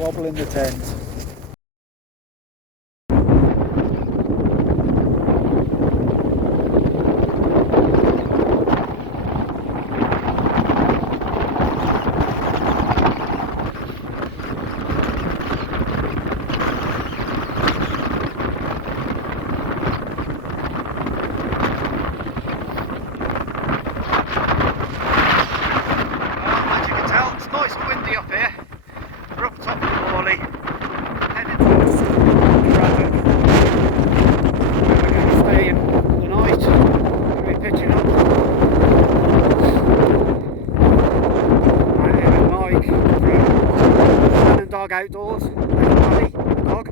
wobble in the tent. Outdoors, Lawley, the dog.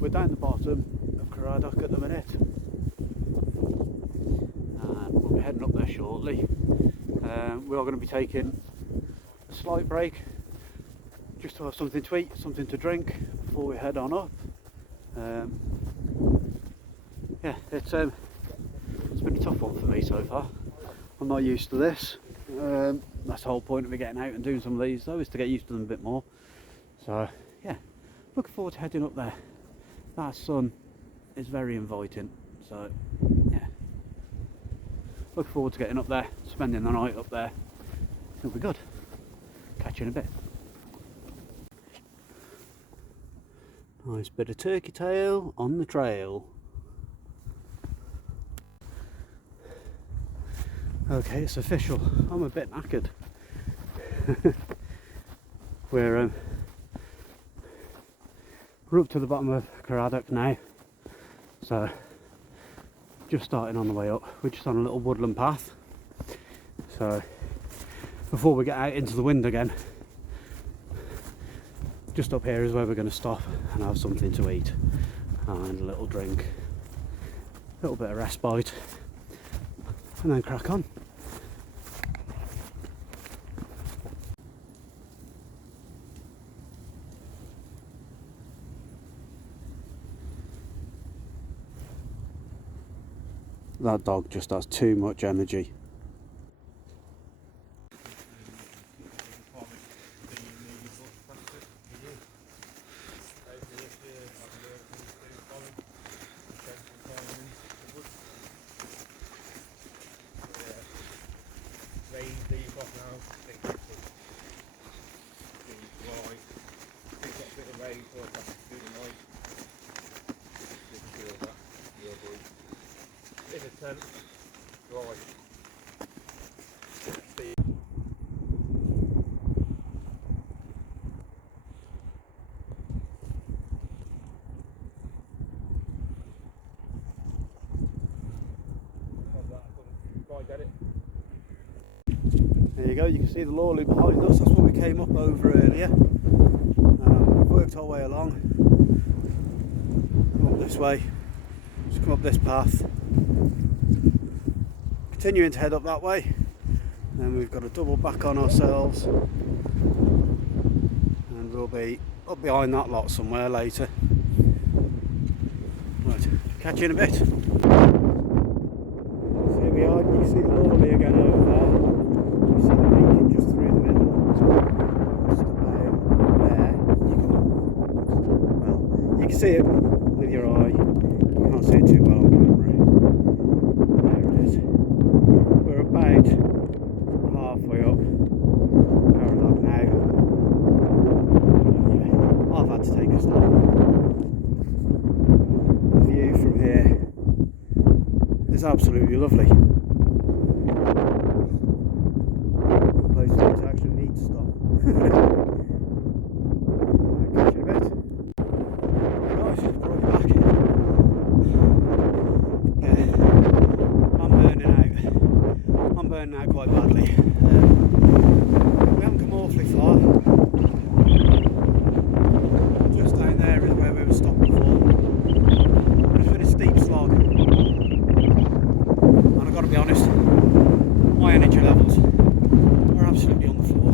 We're down the bottom of Caradoc at the minute, and we'll be heading up there shortly. We are going to be taking a slight break just to have something to eat, something to drink before we head on up. Yeah, it's been a tough one for me so far. I'm not used to this. That's the whole point of me getting out and doing some of these though, is to get used to them a bit more. So yeah, looking forward to heading up there. That sun is very inviting, so yeah, looking forward to getting up there, spending the night up there. It'll be good. Catch you in a bit. Nice bit of turkey tail on the trail. Okay, it's official. I'm a bit knackered. We're up to the bottom of Caradoc now, so just starting on the way up. We're just on a little woodland path, so before we get out into the wind again, just up here is where we're going to stop and have something to eat and a little drink, a little bit of respite, and then crack on. That dog just has too much energy. There you go, you can see the Lawley behind us. That's what we came up over earlier. We've worked our way along. Come up this way, just come up this path, continuing to head up that way. Then we've got to double back on ourselves, and we'll be up behind that lot somewhere later. Right, catch you in a bit. So here we are, you can see the Lawley again over there. You see the beacon just through the middle. Just about there. You can see it with your eye. You can't see it too well on camera. There it is. We're about halfway up Caradoc now. Yeah, I've had to take a stop. The view from here is absolutely lovely. A place where you actually need to stop. Catch you in a bit. Guys, brought you back. Yeah, I'm burning out quite badly. We haven't come awfully far. Just down there is where we were stopped before. It's been a steep slog. And I've got to be honest, my energy levels are absolutely on the floor.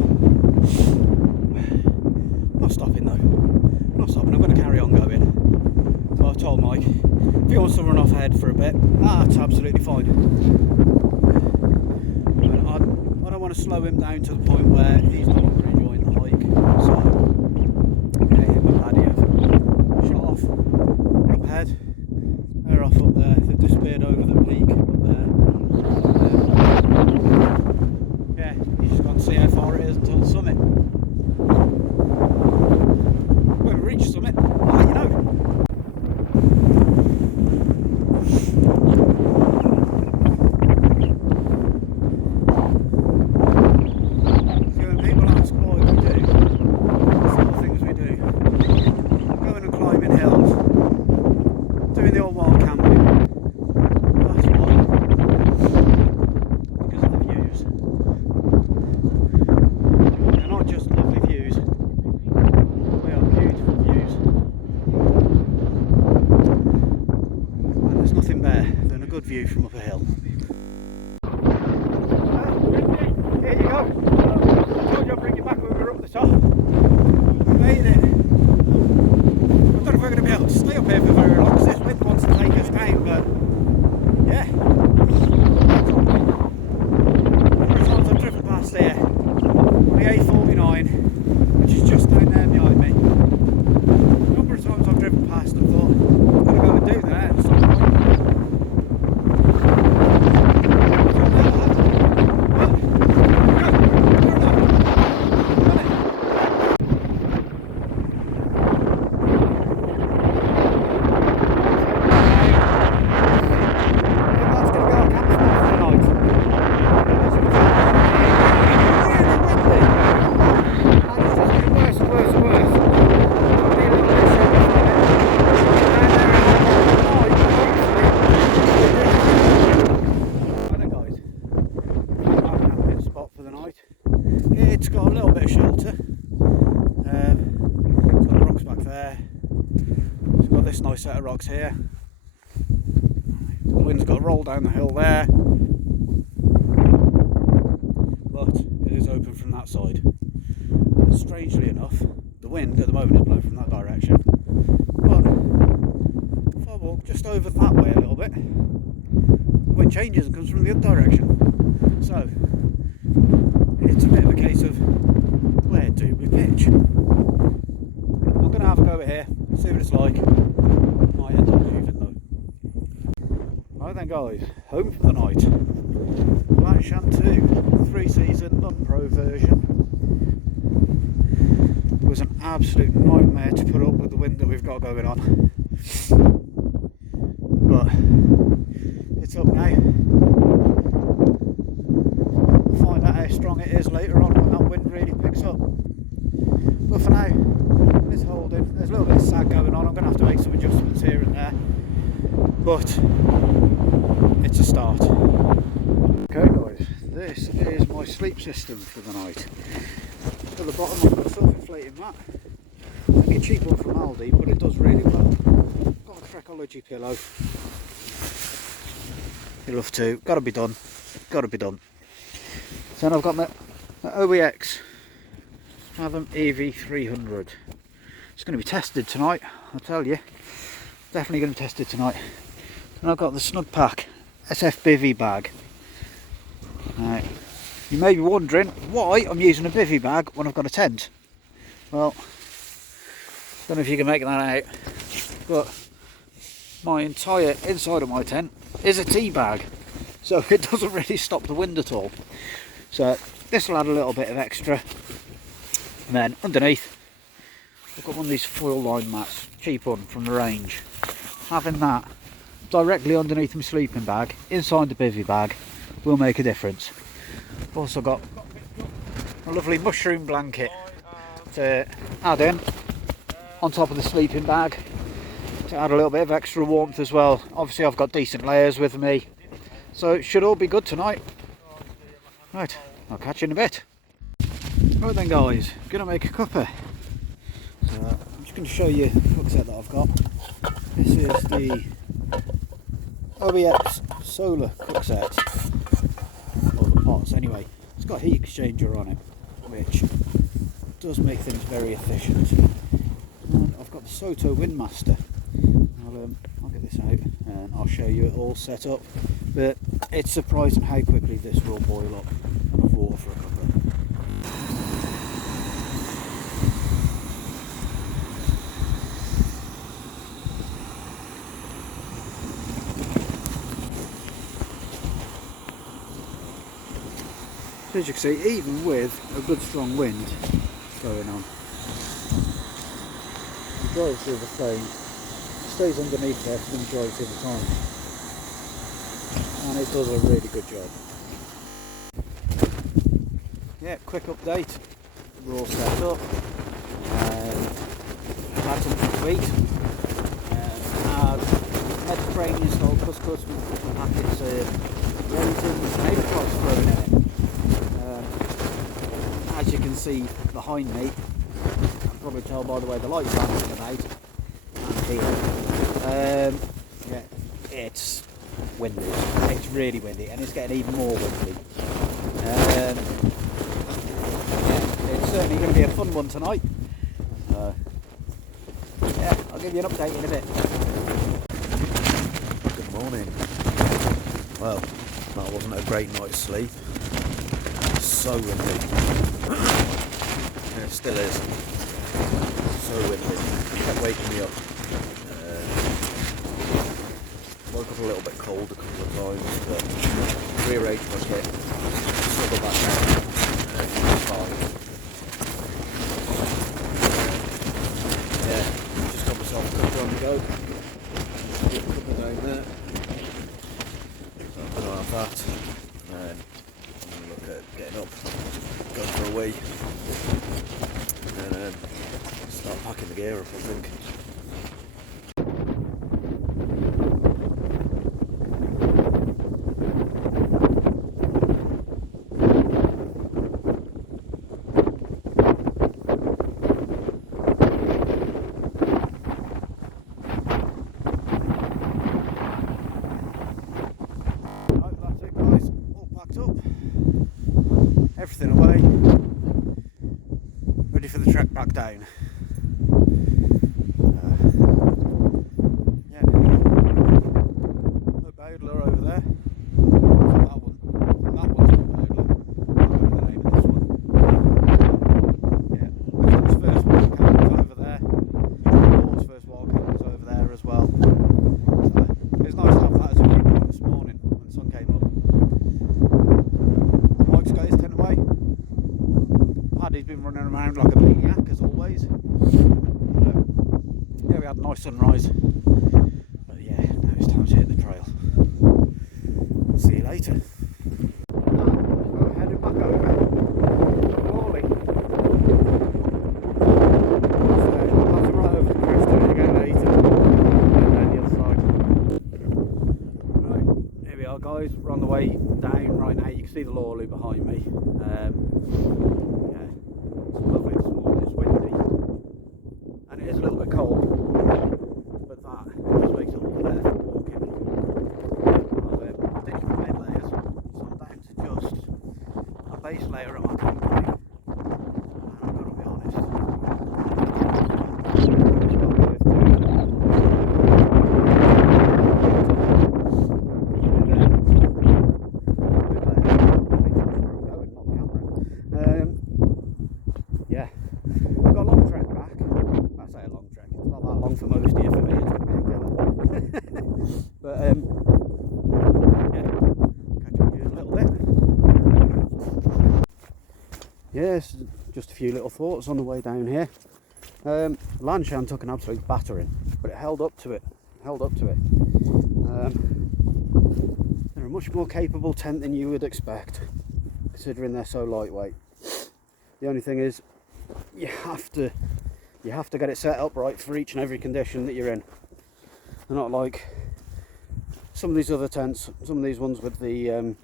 I'm not stopping though. I'm not stopping, I'm going to carry on going. So I've told Mike, if he wants to run off ahead for a bit, that's absolutely fine. And I don't want to slow him down to the point where he's no longer enjoying the hike. So, yeah, him and Paddy have shot off up ahead. They're off up there, they've disappeared over the peak up there. Yeah, you just got to see how far it is until the summit. When we reach the summit, I'll let you know. See, when people ask what we do, the sort of things we do, going and climbing hills, doing the old wild camping. That's why. Because of the views. They're not just lovely views, they are beautiful views. And there's nothing better than a good view from up a hill. Here you go. I told you I'd bring you back when we were up the top. We made it. I don't know if we're going to be able to stay up here for very long because this wind wants to take us down, but yeah. Number of times I've driven past here on the A49, which is just down there behind me. Number of times I've driven past and thought, I'm going to go and do that at some point. It's got a little bit of shelter. It's got the rocks back there. It's got this nice set of rocks here. The wind's got to roll down the hill there, but it is open from that side. And strangely enough, the wind at the moment is blowing from that direction. But if I walk just over that way a little bit, the wind changes and comes from the other direction. So it's a bit of a case of where do we pitch? I'm going to have a go at here, see what it's like. Might end up moving though. Right then guys, home for the night. Lanshan 2, 3-season, non-pro version. It was an absolute nightmare to put up with the wind that we've got going on. But it's up now. We'll find out how strong it is later on when that wind really picks up. But for now, it's holding. There's a little bit of sag going on. I'm going to have to make some adjustments here and there. But it's a start. Okay guys, this is my sleep system for the night. At the bottom I've got a self-inflating mat. And a cheap one from Aldi, but it does really well. Got a Trekology pillow. You love to. Got to be done. Got to be done. So then I've got my OEX Fathom EV300. It's going to be tested tonight, I'll tell you. Definitely going to be tested tonight. And I've got the Snug Pack SF bivvy bag. Now, you may be wondering why I'm using a bivvy bag when I've got a tent. Well, don't know if you can make that out, but my entire inside of my tent is a tea bag, so it doesn't really stop the wind at all. So this will add a little bit of extra. And then underneath, I've got one of these foil line mats, cheap one from the range. Having that directly underneath my sleeping bag, inside the bivvy bag, will make a difference. I've also got a lovely mushroom blanket to add in on top of the sleeping bag to add a little bit of extra warmth as well. Obviously I've got decent layers with me, so it should all be good tonight. Right, I'll catch you in a bit. Right then guys, gonna make a cuppa. So I'm just going to show you the cook set that I've got. This is the OEX solar cook set, or the pots anyway. It's got a heat exchanger on it, which does make things very efficient. And I've got the Soto Windmaster. I'll get this out and I'll show you it all set up. But it's surprising how quickly this will boil up enough water for a cuppa. So as you can see, even with a good strong wind going on, the majority of the flame stays underneath there for the majority of the time, and it does a really good job. Yeah, quick update, we're all set up. I've had something to eat. Had Mediterranean style couscous with a couple of packets of raisins and apricots thrown in it. As you can see behind me, you can probably tell by the way the light's bouncing about and here. Yeah, it's windy. It's really windy, and it's getting even more windy. Yeah, it's certainly going to be a fun one tonight. Yeah, I'll give you an update in a bit. Good morning. Well, that wasn't a great night's sleep. So windy. Yeah, it still is. So windy. It kept waking me up. Woke up a little bit cold a couple of times, but rearranged my kit, snuggled back down, fine. Yeah, just got myself a cuppa on the go. Get a cuppa down there. So I'm going to have that. And then I'm going to look at getting up, going for a wee, and then start packing the gear up, I think. Everything away, ready for the trek back down. Yeah, no Bowdler over there. That one. That one's not Bowdler. I don't know the name of this one. Yeah, Evan's first wild camp was over there. Paul's first wild camp was over there as well. So it was nice to have that as a viewpoint this morning when the sun came up. Mike's got his tent away. Paddy's been running around like a maniac as always. Yeah, we had a nice sunrise. But yeah, now it's time to hit the trail. See you later. We're heading back over to Lawley. So that's right over the crest again later. And then the other side. Right, here we are guys, we're on the way down right now. You can see the Lawley behind me. Yeah, it's lovely this morning, it's windy. And it cold, but that just makes it all the better for walking. I've ditched my mid layers, so I'm down to just a base layer at my company, and I've got to be honest, yeah, got a long trek back. I say a long trek, it's not that long for most of you, for me it's going to be a killer. But yeah, catch up with you in a little bit. Yes, just a few little thoughts on the way down here. Lanshan took an absolute battering, but it held up to it. They're a much more capable tent than you would expect, considering they're so lightweight. The only thing is, you have to get it set up right for each and every condition that you're in. They're not like some of these other tents, some of these ones with the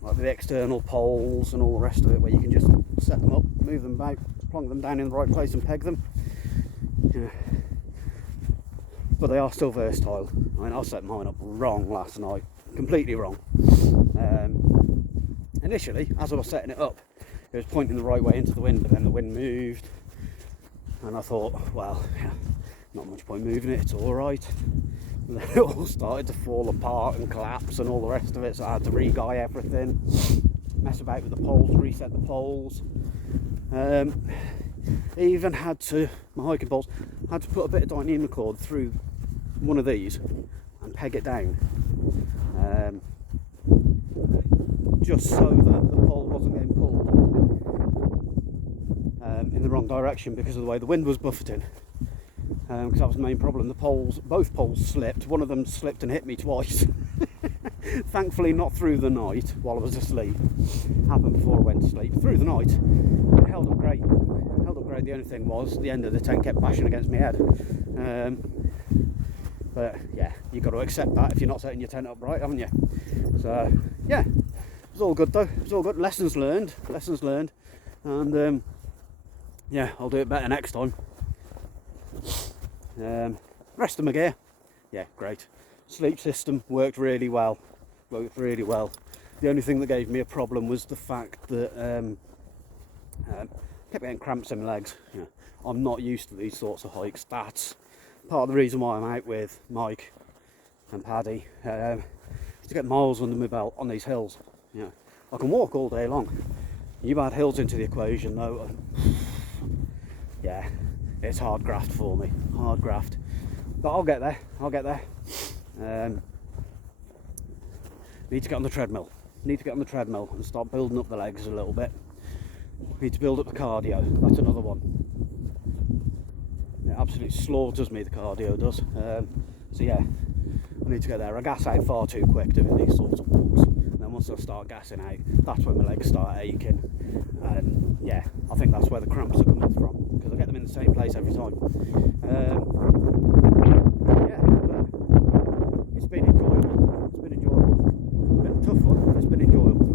like the external poles and all the rest of it, where you can just set them up, move them about, plonk them down in the right place and peg them. Yeah. But they are still versatile. I mean, I set mine up wrong last night, completely wrong. Initially, as I was setting it up, it was pointing the right way into the wind, but then the wind moved, and I thought, well, yeah, not much point moving it, it's alright. And then it all started to fall apart and collapse and all the rest of it, so I had to re-guy everything, mess about with the poles, reset the poles. Even had to, my hiking poles, had to put a bit of dynamic cord through one of these and peg it down, just so that the pole wasn't getting pulled in the wrong direction because of the way the wind was buffeting. Because that was the main problem. The poles, both poles slipped. One of them slipped and hit me twice. Thankfully not through the night while I was asleep. Happened before I went to sleep. Through the night, it held up great. The only thing was, the end of the tent kept bashing against my head. But yeah, you've got to accept that if you're not setting your tent up right, haven't you? So yeah, it was all good though. It was all good. Lessons learned. And yeah, I'll do it better next time. Rest of my gear, yeah, great. Sleep system worked really well. The only thing that gave me a problem was the fact that kept getting cramps in my legs. You know, I'm not used to these sorts of hikes. That's part of the reason why I'm out with Mike and Paddy, to get miles under my belt on these hills. You know, I can walk all day long. You add hills into the equation though, yeah, it's hard graft for me, but I'll get there. Need to get on the treadmill and start building up the legs a little bit. Need to build up the cardio, that's another one. It absolutely slaughters me, the cardio does. So yeah, I need to get there. I gas out far too quick doing these sorts of walks, and then once I start gassing out, that's when my legs start aching, and yeah, I think that's where the cramps are coming from, because I get them in the same place every time. Yeah, but it's been enjoyable. It's been a tough one, but it's been enjoyable.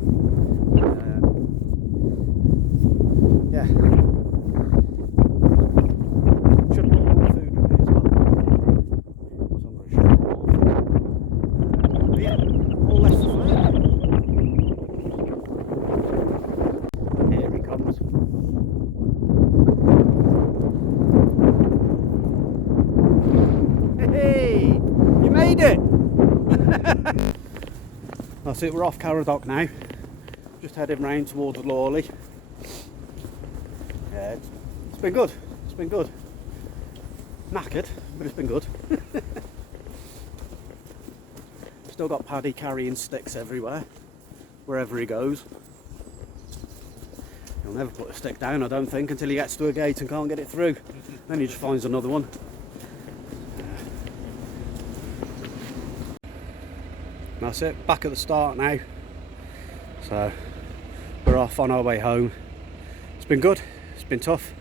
Yeah. Should have brought more food with me as well. So I'm going to shut it off. But yeah, all lessons learned. Here he comes. Hey, you made it! That's it, we're off Caradoc now. Just heading round towards Lawley. Yeah, it's been good. Knackered, but it's been good. Still got Paddy carrying sticks everywhere, wherever he goes. He'll never put a stick down, I don't think, until he gets to a gate and can't get it through. Then he just finds another one. That's it, back at the start now. So we're off on our way home. It's been good, it's been tough.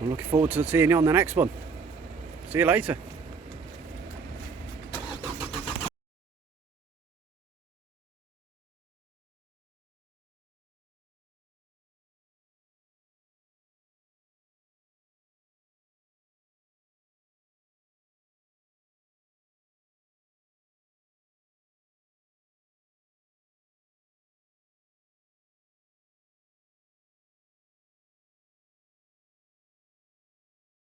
I'm looking forward to seeing you on the next one. See you later.